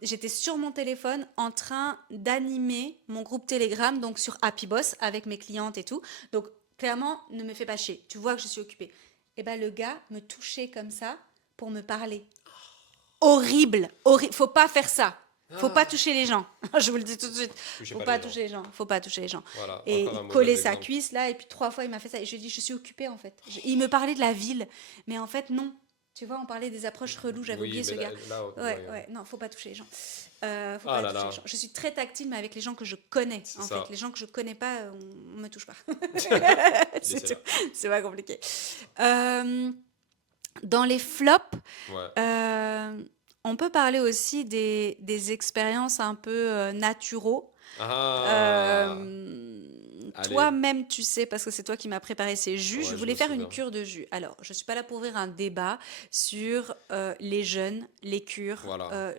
j'étais sur mon téléphone en train d'animer mon groupe Telegram, donc sur Happy Boss, avec mes clientes et tout. Donc clairement, ne me fais pas chier, tu vois que je suis occupée. Et ben le gars me touchait comme ça pour me parler. Horrible, horrible, faut pas faire ça. Faut pas toucher les gens. Je vous le dis tout de suite. Touchez Faut pas pas les gens. toucher les gens. Faut pas toucher les gens. Voilà, Et encore un il mauvais collait sa exemple. cuisse là, et puis 3 fois il m'a fait ça. Et je lui ai dit, je suis occupée en fait. Il me parlait de la ville, mais en fait non. Tu vois, on parlait des approches reloues. J'avais Oui, oublié ce mais gars. là, Ouais, non, faut pas toucher les gens. Faut Ah pas là toucher là, les gens. Je suis très tactile, mais avec les gens que je connais. c'est En ça. fait, les gens que je connais pas, on me touche pas. C'est Laissez-la. tout. C'est pas compliqué. Dans les flops. Ouais. On peut parler aussi des expériences un peu naturaux. Ah, allez. Toi-même, tu sais, parce que c'est toi qui m'as préparé ces jus, je Ouais, je voulais me faire une souviens. cure de jus. Alors, je ne suis pas là pour ouvrir un débat sur les jeûnes, les cures. Voilà.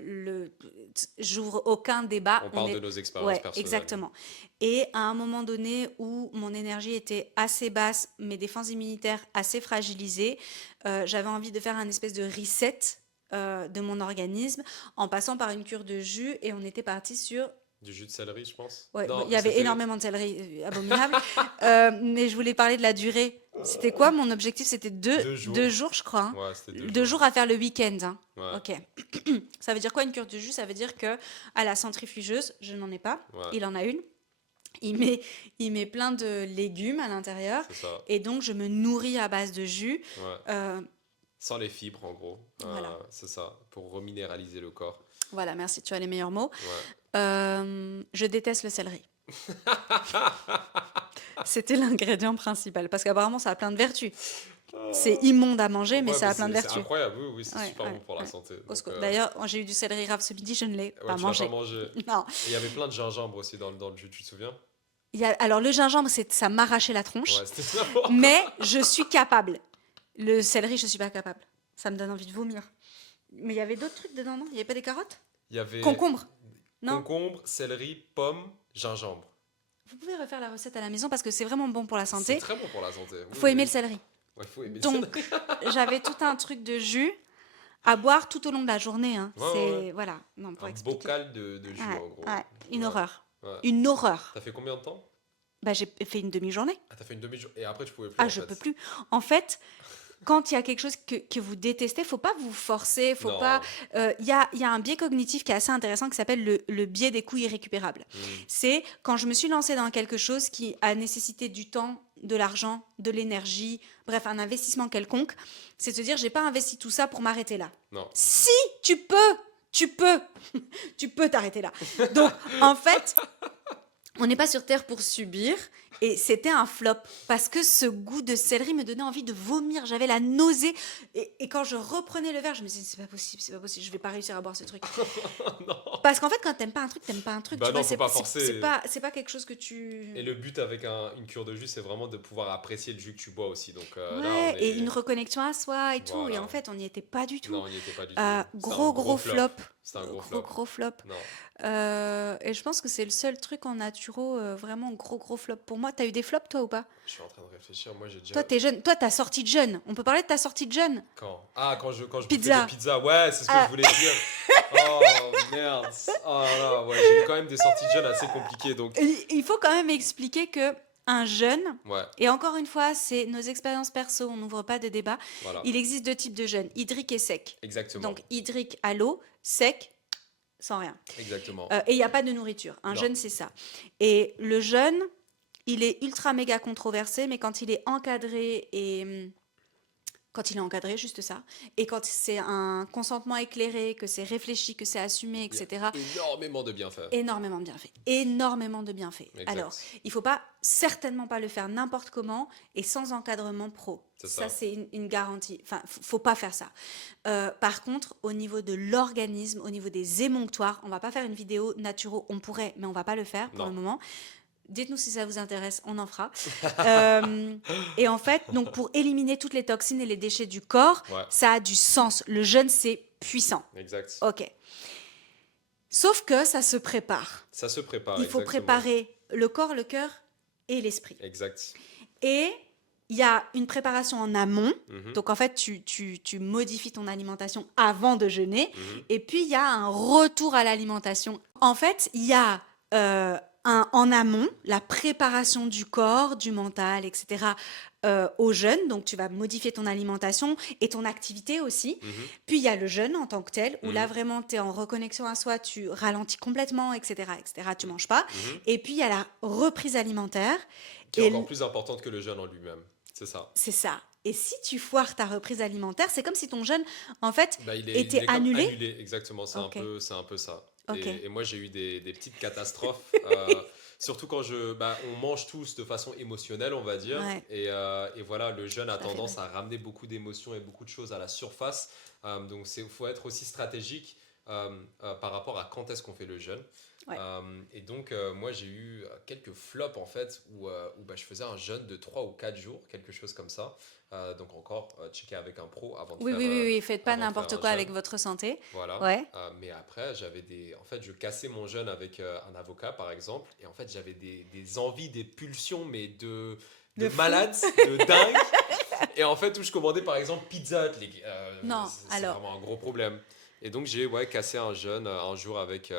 J'ouvre aucun débat. On parle de nos expériences Ouais, personnelles. exactement. Et à un moment donné où mon énergie était assez basse, mes défenses immunitaires assez fragilisées, j'avais envie de faire un espèce de reset de mon organisme en passant par une cure de jus et on était parti sur... Du jus de céleri, je pense. Ouais, Non, il y avait c'était... énormément de céleri abominable, mais je voulais parler de la durée. C'était quoi mon objectif? C'était 2 jours. 2 jours, je crois. Ouais, c'était 2 2 jours. jours à faire le week-end. Hein. Ouais, Ok. Ça veut dire quoi une cure de jus? Ça veut dire que à la centrifugeuse, je n'en ai pas. ouais, Il en a une. Il met plein de légumes à l'intérieur. c'est ça. Et donc, je me nourris à base de jus. Ouais. Euh, Sans les fibres, en gros. Voilà. C'est ça, pour reminéraliser le corps. voilà, merci, tu as les meilleurs mots. Ouais. Je déteste le céleri. C'était l'ingrédient principal, parce qu'apparemment, ça a plein de vertus. C'est immonde à manger, mais Ouais, ça a plein de c'est vertus. incroyable, oui, oui, c'est Ouais, super ouais, bon pour la ouais. santé. Au Donc, secours. D'ailleurs, j'ai eu du céleri rave ce midi, je ne l'ai ouais, pas tu l'as mangé. pas mangé. Non. Et il y avait plein de gingembre aussi dans le jus, tu te souviens? Alors, le gingembre, ça m'arrachait la tronche, Ouais, c'était n'importe mais je suis capable. Le céleri, je ne suis pas capable. Ça me donne envie de vomir. Mais il y avait d'autres trucs dedans, non? Il n'y avait pas des carottes? Il y avait Concombre? Non? concombre, céleri, pomme, gingembre. Vous pouvez refaire la recette à la maison parce que c'est vraiment bon pour la C'est santé. très bon pour la santé. Oui, Faut aimer oui. le céleri. Ouais, faut aimer le Donc, céleri. j'avais tout un truc de jus à boire tout au long de la journée. Hein. Ouais, C'est ouais. voilà, non, pour Un expliquer. bocal de jus, Ouais, en gros. ouais, une Ouais, horreur. ouais. Une horreur. T'as fait combien de temps? Bah, j'ai fait une demi-journée. Ah, t'as fait une demi-journée. Et après, tu pouvais plus, Ah, en je fait. peux plus. En fait, quand il y a quelque chose que vous détestez, faut pas vous forcer, faut Non. pas. Il y a un biais cognitif qui est assez intéressant qui s'appelle le biais des coûts irrécupérables. C'est quand je me suis lancée dans quelque chose qui a nécessité du temps, de l'argent, de l'énergie, bref, un investissement quelconque, c'est de se dire j'ai pas investi tout ça pour m'arrêter là. Non. Si tu peux, tu peux t'arrêter là. Donc en fait, on n'est pas sur Terre pour subir. Et c'était un flop parce que ce goût de céleri me donnait envie de vomir. J'avais la nausée. Et quand je reprenais le verre, je me disais, c'est pas possible, je vais pas réussir à boire ce truc. Non. Parce qu'en fait, quand t'aimes pas un truc, t'aimes pas un truc. Bah tu non, vois, faut pas forcer. C'est pas quelque chose que tu. Et le but avec une cure de jus, c'est vraiment de pouvoir apprécier le jus que tu bois aussi. Donc là, Ouais, on et est... une reconnexion à soi et tout. Voilà. Et en fait, on n'y était pas du tout. Non, on n'y était pas du tout. C'était un Gros flop. C'était un gros flop. Gros flop. Non. Et je pense que c'est le seul truc en naturo, vraiment gros flop pour moi. T'as eu des flops, toi, ou pas? Je suis en train de réfléchir. Moi, j'ai déjà... Toi, t'es jeune. Toi, t'as sorti de jeune. On peut parler de ta sortie de jeune? Quand? Ah, quand je Pizza. bouffais des pizzas. Ouais, c'est ce que Ah. je voulais dire. Oh, merde. Oh là, ouais, j'ai eu quand même des sorties de jeunes assez compliquées. Donc, Il faut quand même expliquer que un jeûne, ouais, et encore une fois, c'est nos expériences perso, on n'ouvre pas de débat. voilà. Il existe 2 types de jeûnes, hydrique et sec. Exactement. Donc hydrique à l'eau, sec sans rien. Exactement. Et il n'y a pas de nourriture. Un Non. jeûne, c'est ça. Et le jeûne, il est ultra méga controversé, mais quand il est encadré et quand il est encadré, juste ça, et quand c'est un consentement éclairé, que c'est réfléchi, que c'est assumé, Il y a etc., énormément de bienfaits. énormément de bienfaits. Énormément de bienfaits. Exact. Alors, il faut pas, certainement pas le faire n'importe comment et sans encadrement pro. C'est ça. C'est une garantie. Enfin, faut pas faire ça. Par contre, au niveau de l'organisme, au niveau des émonctoires, on va pas faire une vidéo naturo, on pourrait, mais on va pas le faire pour Non. le moment. Dites-nous si ça vous intéresse, on en fera. Et en fait, donc pour éliminer toutes les toxines et les déchets du corps, Ouais. ça a du sens. Le jeûne, c'est puissant. Exact. Ok. Sauf que ça se prépare. Ça se prépare. Il faut exactement. préparer le corps, le cœur et l'esprit. Exact. Et il y a une préparation en amont. Mhm. Donc, en fait, tu modifies ton alimentation avant de jeûner. Mhm. Et puis, il y a un retour à l'alimentation. En fait, il y a en amont la préparation du corps, du mental, etc. Au jeûne. Donc, tu vas modifier ton alimentation et ton activité aussi. Mhm. Puis, il y a le jeûne en tant que tel, où Mhm. là, vraiment, tu es en reconnexion à soi, tu ralentis complètement, etc., etc. Tu manges pas. Mhm. Et puis, il y a la reprise alimentaire. Qui est Et encore plus importante que le jeûne en lui-même. C'est ça. c'est ça. Et si tu foires ta reprise alimentaire, c'est comme si ton jeûne, en fait, Bah, il était est comme annulé. annulé, exactement. Ok, C'est un peu ça. ok. Et moi, j'ai eu des petites catastrophes. Surtout quand on mange tous de façon émotionnelle, on va dire. Ouais, Et voilà, le jeûne a ça fait mal. tendance à ramener beaucoup d'émotions et beaucoup de choses à la surface. Donc, il faut être aussi stratégique par rapport à quand est-ce qu'on fait le jeûne. Ouais. Et donc, moi, j'ai eu quelques flops en fait où je faisais un jeûne de 3 ou 4 jours, quelque chose comme ça. Donc, encore, checker avec un pro Oui, oui, oui, oui. Faites pas avant de faire n'importe un quoi jeûne. avec votre santé. Voilà. Ouais. Mais après, en fait, je cassais mon jeûne avec un avocat, par exemple. Et en fait, j'avais des envies, des pulsions, mais de De fou. malade, de dingue. Et en fait, où je commandais, par exemple, Pizza Hut, Non, c'est alors. vraiment un gros problème. Et donc, j'ai cassé un jeûne un jour avec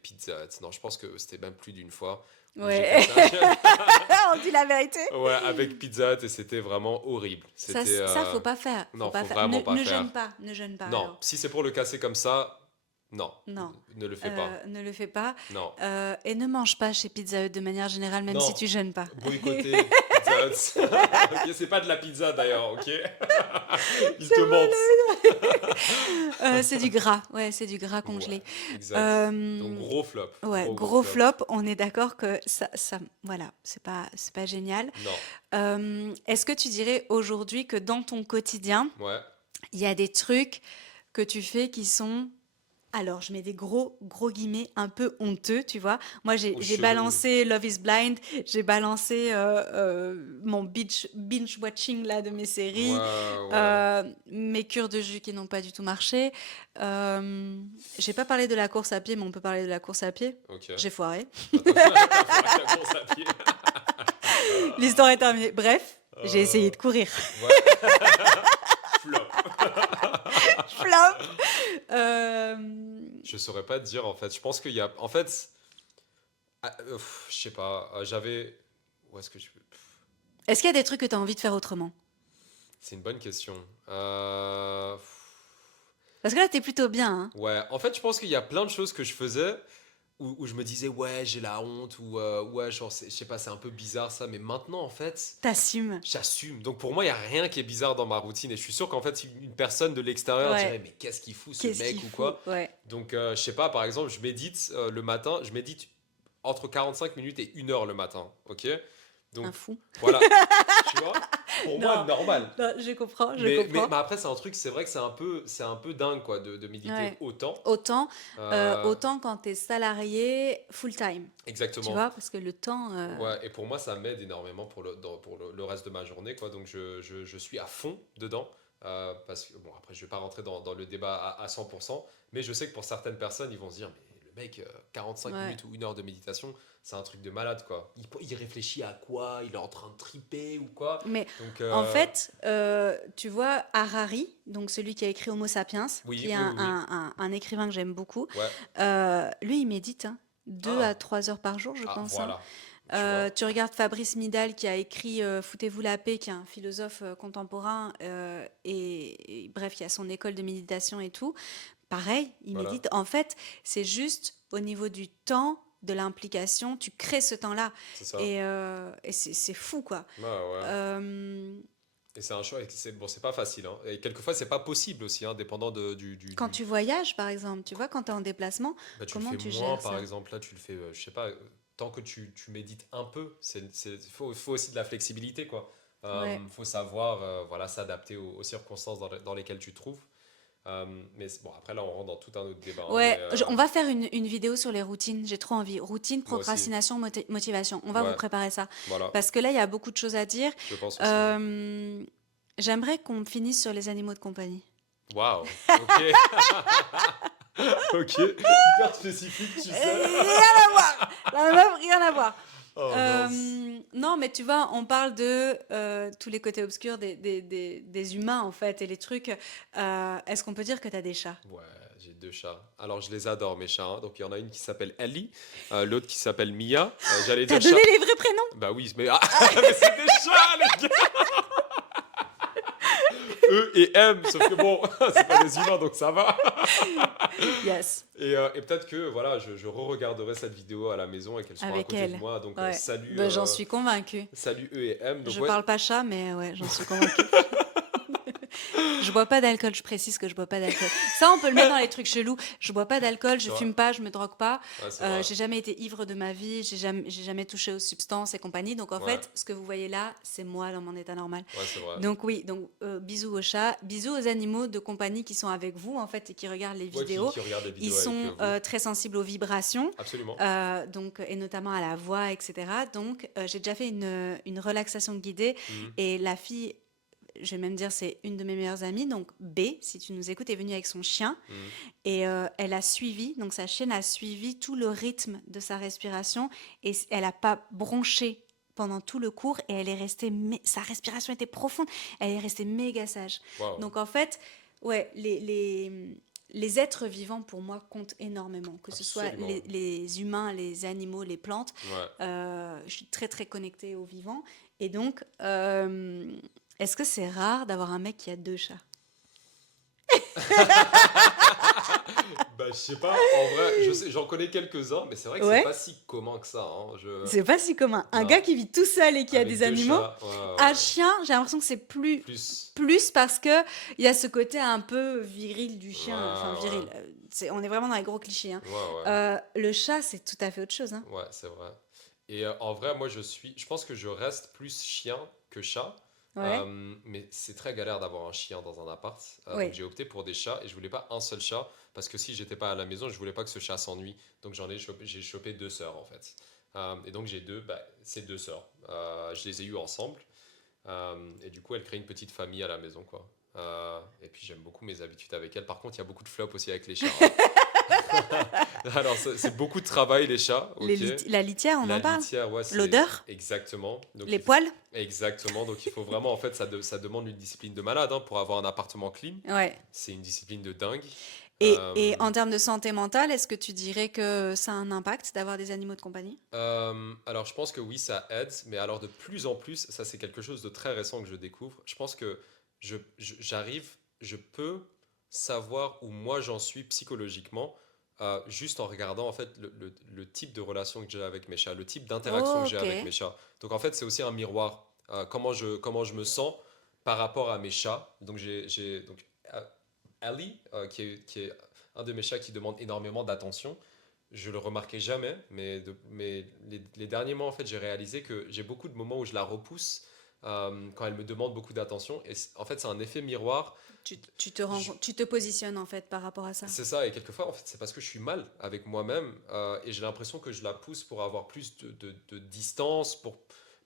Pizza Hut. Non, je pense que c'était même plus d'une fois où j'ai Ouais. cassé un jeûne. On dit la vérité. Ouais, avec Pizza Hut, et c'était vraiment horrible. Ça, C'était. faut pas faire. Faut Non, pas faut faire. vraiment pas Ne faire. jeûne pas. Ne jeûne pas Non, alors. si c'est pour le casser comme ça, non, Non. ne le fais pas. Ne le fais pas. Non. Et ne mange pas chez Pizza Hut de manière générale, même si Non, tu jeûnes pas. boycotter Pizza Hut. Ok, c'est pas de la pizza d'ailleurs, ok. Ils C'est te vrai. mentent. C'est du gras. Ouais, c'est du gras Ouais, congelé. exact. Donc Euh, gros flop, Ouais, gros gros flop. flop, on est d'accord que voilà, c'est pas génial. Non, Est-ce que tu dirais aujourd'hui que dans ton quotidien, ouais, il y a des trucs que tu fais qui sont, alors je mets des gros guillemets, un peu honteux, tu vois? Moi, au j'ai chelou. balancé Love is Blind, j'ai balancé mon binge watching là de mes séries, Ouais, ouais, mes cures de jus qui n'ont pas du tout marché. J'ai pas parlé de la course à pied, mais on peut parler de la course à pied. ok. J'ai foiré. T'as foiré la course à pied. L'histoire est terminée. Bref, j'ai essayé de courir. Ouais. Flop. Flop. Euh, Je saurais pas te dire en fait. Je pense qu'il y a. En fait, je sais pas. J'avais. Où est-ce que je. Est-ce qu'il y a des trucs que tu as envie de faire autrement? C'est une bonne question. Parce que là, t'es plutôt bien, hein. Ouais, en fait, je pense qu'il y a plein de choses que je faisais où je me disais, ouais, j'ai la honte, ou ouais, genre, je sais pas, c'est un peu bizarre ça, mais maintenant, en fait, T'assumes. j'assume. Donc pour moi, il n'y a rien qui est bizarre dans ma routine, et je suis sûr qu'en fait, une personne de l'extérieur dirait, Ouais. mais qu'est-ce qu'il fout ce Qu'est-ce mec qu'il ou fout? quoi? Ouais. Donc, je sais pas, par exemple, je médite le matin, je médite entre 45 minutes et 1 heure le matin, ok? Un Donc fou. voilà, tu vois, pour moi, Non, normal. non, je comprends, je Mais comprends. après, c'est un truc, c'est vrai que c'est un peu dingue, quoi, de méditer Ouais. autant. Autant, Euh, autant quand t'es salarié full time, tu exactement. vois, parce que le temps. Ouais, et pour moi, ça m'aide énormément pour le reste de ma journée, quoi. Donc, je suis à fond dedans. Parce que, bon, après, je vais pas rentrer dans le débat à 100%, mais je sais que pour certaines personnes, ils vont se dire, mais le mec, 45 Ouais. minutes ou 1 heure de méditation, c'est un truc de malade, quoi. Il réfléchit à quoi? Il est en train de triper ou quoi? Mais Donc, en fait, tu vois, Harari, donc celui qui a écrit Homo sapiens, oui, qui est oui, oui, oui. un écrivain que j'aime beaucoup, Ouais. lui, il médite, hein, 2 à Ah, 3 heures par jour, je ah, pense, hein. voilà. Tu vois? Tu regardes Fabrice Midal qui a écrit Foutez-vous la paix, qui est un philosophe contemporain, et bref, qui a son école de méditation et tout. Pareil, il Voilà. médite. En fait, c'est juste au niveau du temps, de l'implication, tu crées ce temps-là. C'est ça. Et c'est fou, quoi. Ouais, ouais. Euh, Et c'est un choix, et c'est pas facile, hein. Et quelquefois, c'est pas possible aussi, hein, dépendant Quand tu voyages, par exemple, tu vois, quand tu es en déplacement, bah, tu le comment fais tu moins, gères par ça? exemple. Là, tu le fais, je sais pas, tant que tu médites un peu, faut aussi de la flexibilité, quoi. Ouais. Faut savoir voilà, s'adapter aux circonstances dans lesquelles tu te trouves. Mais bon, après, là, on rentre dans tout un autre débat, hein, mais Ouais, on va faire une vidéo sur les routines. J'ai trop envie. Routine, moi aussi. procrastination, motivation. On va vous Ouais, préparer ça. voilà, Parce que là, il y a beaucoup de choses à dire. je pense aussi. Euh, J'aimerais qu'on finisse sur les animaux de compagnie. Waouh, ok. Ok, hyper spécifique, tu sais. Rien à voir. La meuf, rien à voir. Oh mince. Non, mais tu vois, on parle de tous les côtés obscurs des humains, en fait, et les trucs. Est-ce qu'on peut dire que tu as des chats? Ouais, j'ai deux chats. Alors, je les adore, mes chats, hein. Donc, il y en a une qui s'appelle Ellie, l'autre qui s'appelle Mia. J'allais T'as dire donné chat. les vrais prénoms? Bah oui, mais, ah, mais c'est des chats, les gars! E et M, sauf que bon, c'est pas des humains, donc ça va. Yes, Et peut-être que voilà, je re-regarderai cette vidéo à la maison et qu'elles seront à avec côté de elle. moi. Donc, Ouais. salut, Ben, j'en suis convaincue. salut E et M. Donc, Je ouais, parle pas chat, mais ouais, j'en suis convaincue. Je bois pas d'alcool, je précise que je bois pas d'alcool. Ça, on peut le mettre dans les trucs chelous. Je bois pas d'alcool, je c'est vrai. fume pas, je me drogue pas. Ouais, c'est vrai. J'ai jamais été ivre de ma vie, j'ai jamais touché aux substances et compagnie. Donc en Ouais, fait, ce que vous voyez là, c'est moi dans mon état normal. ouais, c'est vrai. Donc oui, donc bisous aux chats, bisous aux animaux de compagnie qui sont avec vous en fait et qui regardent les Ouais, vidéos. qui regarde des Ils vidéos avec sont vous. très sensibles aux vibrations, Absolument. donc, et notamment à la voix, etc. Donc j'ai déjà fait une relaxation guidée Mhm. et la fille, je vais même dire, c'est une de mes meilleures amies, donc B, si tu nous écoutes, est venue avec son chien Mhm. et elle a suivi, donc sa chienne a suivi tout le rythme de sa respiration et elle n'a pas bronché pendant tout le cours et elle est restée, sa respiration était profonde, elle est restée méga sage. Waouh. Donc en fait, ouais, les êtres vivants pour moi comptent énormément, que ce soit Absolument. les humains, les animaux, les plantes. Ouais. Je suis très très connectée aux vivants et donc est-ce que c'est rare d'avoir un mec qui a deux chats? Bah, je sais pas, en vrai, je sais, j'en connais quelques-uns, mais c'est vrai que c'est Ouais, pas si commun que ça, hein. c'est pas si commun. Un gars Non, qui vit tout seul et qui a avec des deux animaux, chats, ouais, ouais, un ouais. chien, j'ai l'impression que c'est Plus. plus parce que il y a ce côté un peu viril du Ouais, chien, enfin ouais, viril. On est vraiment dans les gros clichés, hein. ouais, ouais, Le chat, c'est tout à fait autre chose, hein. ouais, c'est vrai. Et en vrai, moi, je pense que je reste plus chien que chat. Ouais, Mais c'est très galère d'avoir un chien dans un appart. Donc oui. j'ai opté pour des chats et je voulais pas un seul chat parce que si j'étais pas à la maison, je voulais pas que ce chat s'ennuie. Donc j'ai chopé deux sœurs en fait. Et donc j'ai ces deux sœurs. Je les ai eues ensemble. Et du coup, elles créent une petite famille à la maison, quoi. Et puis j'aime beaucoup mes habitudes avec elles. Par contre, il y a beaucoup de flops aussi avec les chats, hein. Alors, c'est beaucoup de travail, les chats, ok. La litière, on La en parle? litière, ouais, c'est L'odeur? exactement. Donc, Les poils? exactement. Donc, il faut vraiment, en fait, ça demande une discipline de malade, hein, pour avoir un appartement clean. Ouais. C'est une discipline de dingue. Et Euh, en termes de santé mentale, est-ce que tu dirais que ça a un impact d'avoir des animaux de compagnie? alors, je pense que oui, ça aide, mais alors de plus en plus, ça c'est quelque chose de très récent que je découvre. Je pense que je peux savoir où moi j'en suis psychologiquement, juste en regardant en fait le type de relation que j'ai avec mes chats, le type d'interaction que j'ai Ok. avec mes chats. Donc en fait, c'est aussi un miroir. Comment je me sens par rapport à mes chats. Donc donc euh, Ali, qui est un de mes chats qui demande énormément d'attention. Je le remarquais jamais, mais les derniers mois, en fait, j'ai réalisé que j'ai beaucoup de moments où je la repousse, quand elle me demande beaucoup d'attention. Et en fait, c'est un effet miroir. Je- Tu te positionnes en fait par rapport à ça. c'est ça, et quelquefois, en fait, c'est parce que je suis mal avec moi-même, et j'ai l'impression que je la pousse pour avoir plus de distance.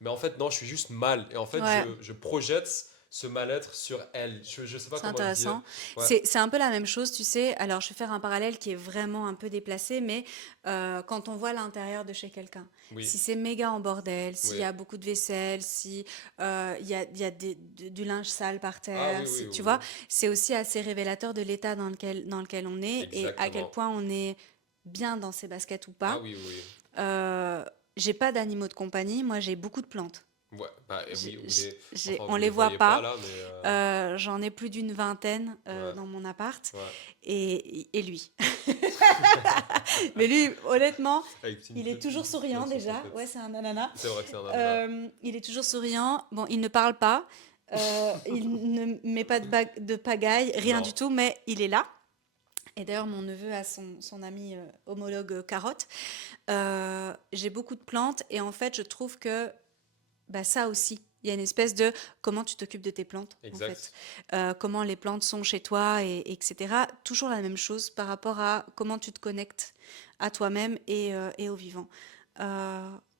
Mais en fait, non, je suis juste mal. Et en fait, Ouais, je projette ce mal-être sur elle. Je sais pas c'est comment le dire. intéressant. Ouais, C'est un peu la même chose, tu sais. Alors, je vais faire un parallèle qui est vraiment un peu déplacé, mais quand on voit l'intérieur de chez quelqu'un, oui, si c'est méga en bordel, s'il y oui. a beaucoup de vaisselle, si il y a du linge sale par Ah terre, oui, oui, si, oui, tu vois, oui. c'est aussi assez révélateur de l'état dans lequel on est et à quel Exactement. point on est bien dans ses baskets ou Ah pas. oui, oui. J'ai pas d'animaux de compagnie, moi j'ai beaucoup de plantes. Ouais, bah oui, enfin On vous les les voit voyez pas pas. là, mais J'en ai plus d'une vingtaine ouais, dans mon appart ouais. et lui. Mais lui, honnêtement, Avec il est une toujours petite fleur souriant sur sa déjà. Ouais, tête. c'est un ananas. C'est vrai que c'est un ananas. Il est toujours souriant. Bon, il ne parle pas. Il ne met pas de pagaille, rien Non. du tout, mais il est là. Et d'ailleurs, mon neveu a son ami homologue carotte. J'ai beaucoup de plantes et en fait, je trouve que bah, ça aussi, il y a une espèce de comment tu t'occupes de tes plantes, en fait. Exact. Comment les plantes sont chez toi, etc. Toujours la même chose par rapport à comment tu te connectes à toi-même et au vivant.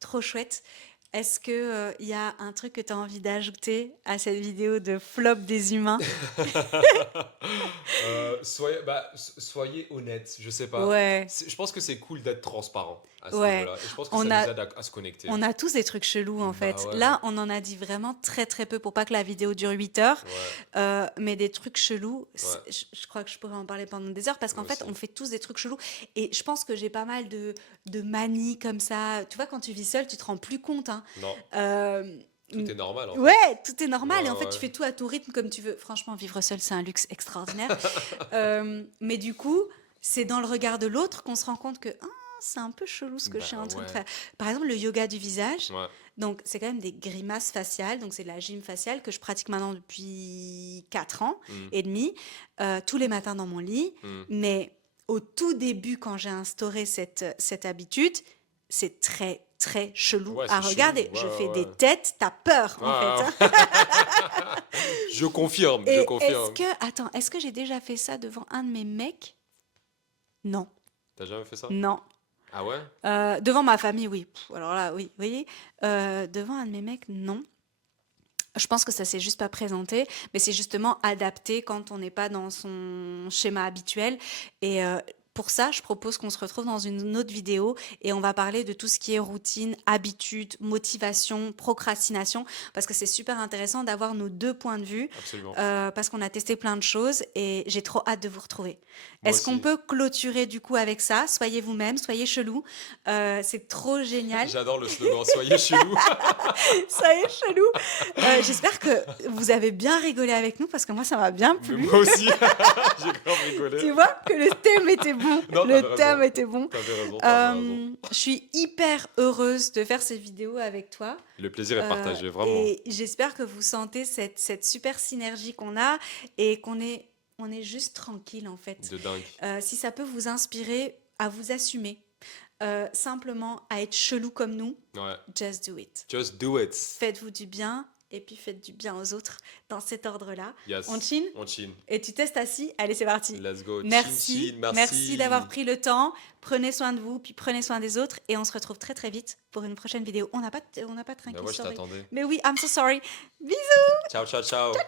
Trop chouette. Est-ce que il y a un truc que tu as envie d'ajouter à cette vidéo de flop des humains? Soyez honnête, je sais pas. Ouais, Je pense que c'est cool d'être transparent à ce ouais. niveau-là. Et je pense que ça On nous a, aide à se connecter. on a tous des trucs chelous en Bah fait. ouais, Là, on en a dit vraiment très très peu pour pas que la vidéo dure 8 heures. ouais, Mais des trucs chelous, ouais, je crois que je pourrais en parler pendant des heures parce qu'en moi fait, aussi. on fait tous des trucs chelous. Et je pense que j'ai pas mal de manies comme ça. Tu vois, quand tu vis seul, tu te rends plus compte, hein. Non, Euh, tout est normal en fait. ouais, tout est normal. Et en Ouais, fait, tu ouais. fais tout à ton rythme comme tu veux. Franchement, vivre seul, c'est un luxe extraordinaire. Mais du coup, c'est dans le regard de l'autre qu'on se rend compte que ah, c'est un peu chelou ce que je suis Bah en train de ouais, faire. Par exemple, le yoga du visage. ouais. Donc, c'est quand même des grimaces faciales. Donc, c'est de la gym faciale que je pratique maintenant depuis 4 ans Mm, et demi, tous les matins dans mon lit. mm. Mais au tout début, quand j'ai instauré cette habitude, c'est très, très chelou Ouais, à c'est chelou. regarder. Ouais, Je fais des ouais, têtes, t'as peur ouais. en fait, hein. Je confirme, je Et confirme. est-ce que j'ai déjà fait ça devant un de mes mecs? Non, T'as jamais fait ça? non. Ah ouais? Devant ma famille, oui. Pff, alors là, oui, vous voyez. Devant un de mes mecs, non. Je pense que ça s'est juste pas présenté, mais c'est justement adapté quand on n'est pas dans son schéma habituel. Et pour ça, je propose qu'on se retrouve dans une autre vidéo et on va parler de tout ce qui est routine, habitude, motivation, procrastination, parce que c'est super intéressant d'avoir nos deux points de vue, Absolument. parce qu'on a testé plein de choses et j'ai trop hâte de vous retrouver. Moi Est-ce qu'on aussi. peut clôturer du coup avec ça? Soyez vous-même, soyez chelou. C'est trop génial. J'adore le slogan, soyez chelou. Soyez chelou. J'espère que vous avez bien rigolé avec nous parce que moi ça m'a bien Mais plu. moi aussi, j'ai grave rigolé. Tu vois que le thème était bon. Non, Le t'avais thème raison. était bon. T'avais raison, t'avais raison. Je suis hyper heureuse de faire ces vidéos avec toi. Le plaisir est partagé, vraiment. Et j'espère que vous sentez cette super synergie qu'on a et on est juste tranquille en fait. De dingue. Si ça peut vous inspirer à vous assumer, simplement à être chelou comme nous, Ouais. just do it. Just do it. Faites-vous du bien et puis faites du bien aux autres dans cet ordre-là. Yes. On chine On chine. et tu testes assis. Allez, c'est parti. Let's go. Merci. Chin, chin, merci. Merci d'avoir pris le temps. Prenez soin de vous, puis prenez soin des autres. Et on se retrouve très très vite pour une prochaine vidéo. On n'a pas Bah trinqué, ouais, je sorry. t'attendais. Mais oui, I'm so sorry. Bisous. Ciao, ciao, ciao. Ciao.